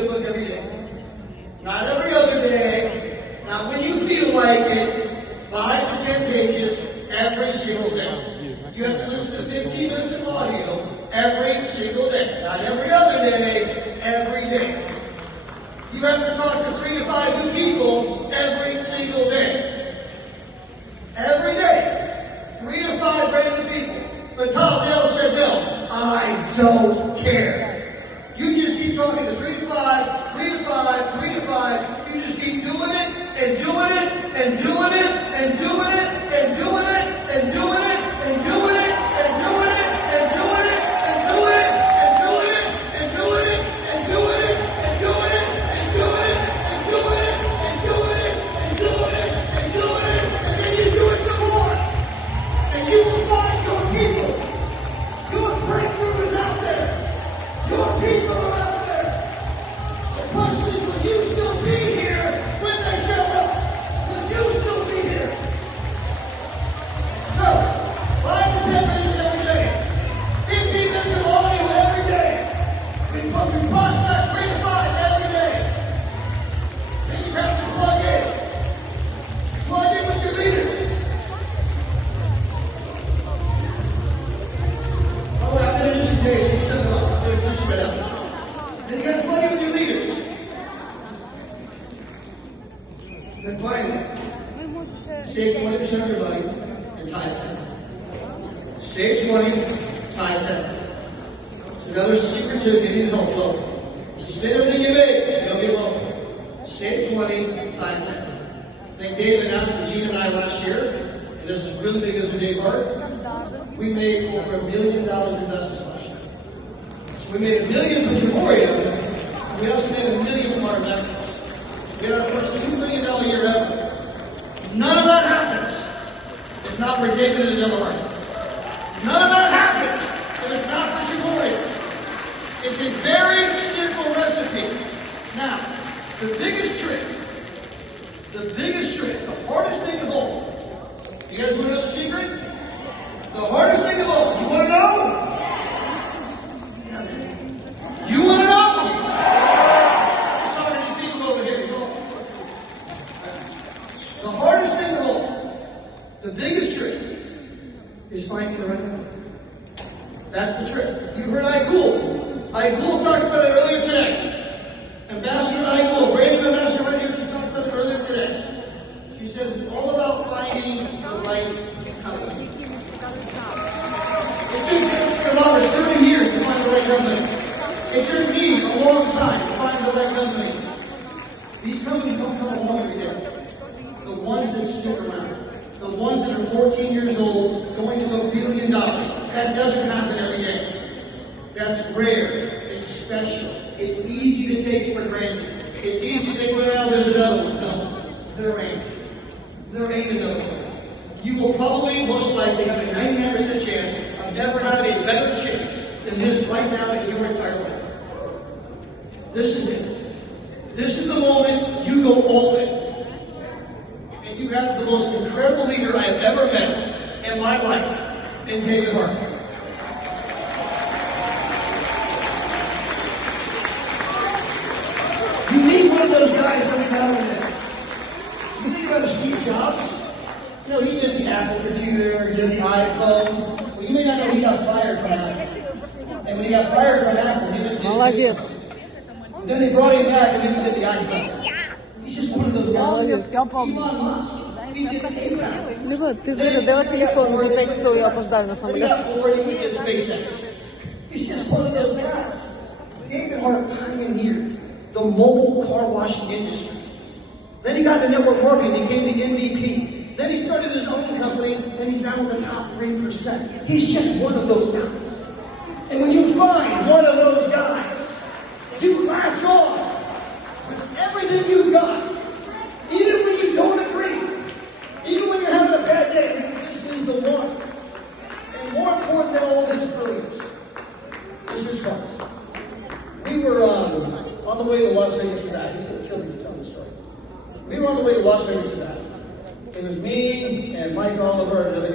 good look every day. Not every other day. Not when you feel like it. 5 to 10 pages every single day. You have to listen to 15 minutes of audio every single day. Not every other day, every day. You have to talk to 3 to 5 new people every single day. Every day. 3 to 5 brand new people. But Tom Dale said, no, I don't care. You just keep talking to 3 to 5, 3 to 5, 3 to 5. You just keep doing it and doing it and doing it and doing it and doing it and doing it and doing it and doing it and doing it and doing it and doing it and doing it and doing it and doing it and doing it and doing it and doing it and doing it and doing it, and then you do it some more. And you will find your people. Your breakthrough is out there. Your people are out there. The question is, will you still be here when they show up? Will you still be here? So, 5 to 10 minutes every day. 15 minutes of audio every day. We prospect 3 to 5 every day. Then you have to plug in. Plug in with your leaders. Oh, I'm going to introduce you, Dave, so you shut them up. I'm going to introduce you right out. Then you got to plug in with your leaders. Then finally, save 20% of your money and tithe 10. Save 20, tithe 10. It's another secret to getting home flow. If you spend everything you make, you don't get wealthy. Save 20, tithe 10. I think Dave announced with Gina and I last year, and this is really big as a Dave Hart. We made over $1 million in investments last year. So we made $1 million from Euphoria, and we also made $1 million from our investments. We had our first $2 million year ever. None of that happens if not for David and Adela Hart. None of that happens if it's not for Euphoria. It's a very simple recipe. Now, the biggest trick, the hardest thing of all. You guys want to know the secret? The hardest thing of all. You want to know? You want to know? I'm talking to these people over here. The hardest thing of all, the biggest trick, is finding the right number. That's the trick. You heard Aigul. Aigul talked about it earlier today. Ambassador Aigul, brand new ambassador right here, she talked about it earlier today. She says it's all about finding the right company. It took Robert 30 years to find the right company. It took me a long time to find the right company. These companies don't come along every day. The ones that stick around. The ones that are 14 years old, going to $1 billion. That doesn't happen every day. That's rare. It's special. It's easy to take for granted. It's easy to think, well, there's another one. No, there ain't. There ain't another one. You will probably, most likely, have a 99% chance of never having a better chance than this right now in your entire life. This is it. This is the moment you go all in. And you have the most incredible leader I have ever met in my life, in David Hart. You meet one of those guys every now and then. You think about Steve Jobs? You know, he did the Apple computer, he did the iPhone. Well, you may not know he got fired from Apple. And when he got fired from Apple, he didn't do then they brought him back and he did the iPhone. He's just one of those guys. Elon Musk. He did PayPal. Ty zgadała telefon, że tak sobie opóźnił na samolot. He's just one of those guys. David Hart pioneered the mobile car washing industry. Then he got into network marketing, became the MVP. Then he started his own company, and he's now in the top 3%. He's just one of those guys. And when you find one of those guys, you latch on with everything you've got, even when you don't agree, even when you're having a bad day. This is the one. And more important than all this brilliance, this is fun. We were on the way to Las Vegas, Nevada. He's going to kill me for telling the story. We were on the way to Las Vegas, Nevada. It was me and Mike Oliver and another guy.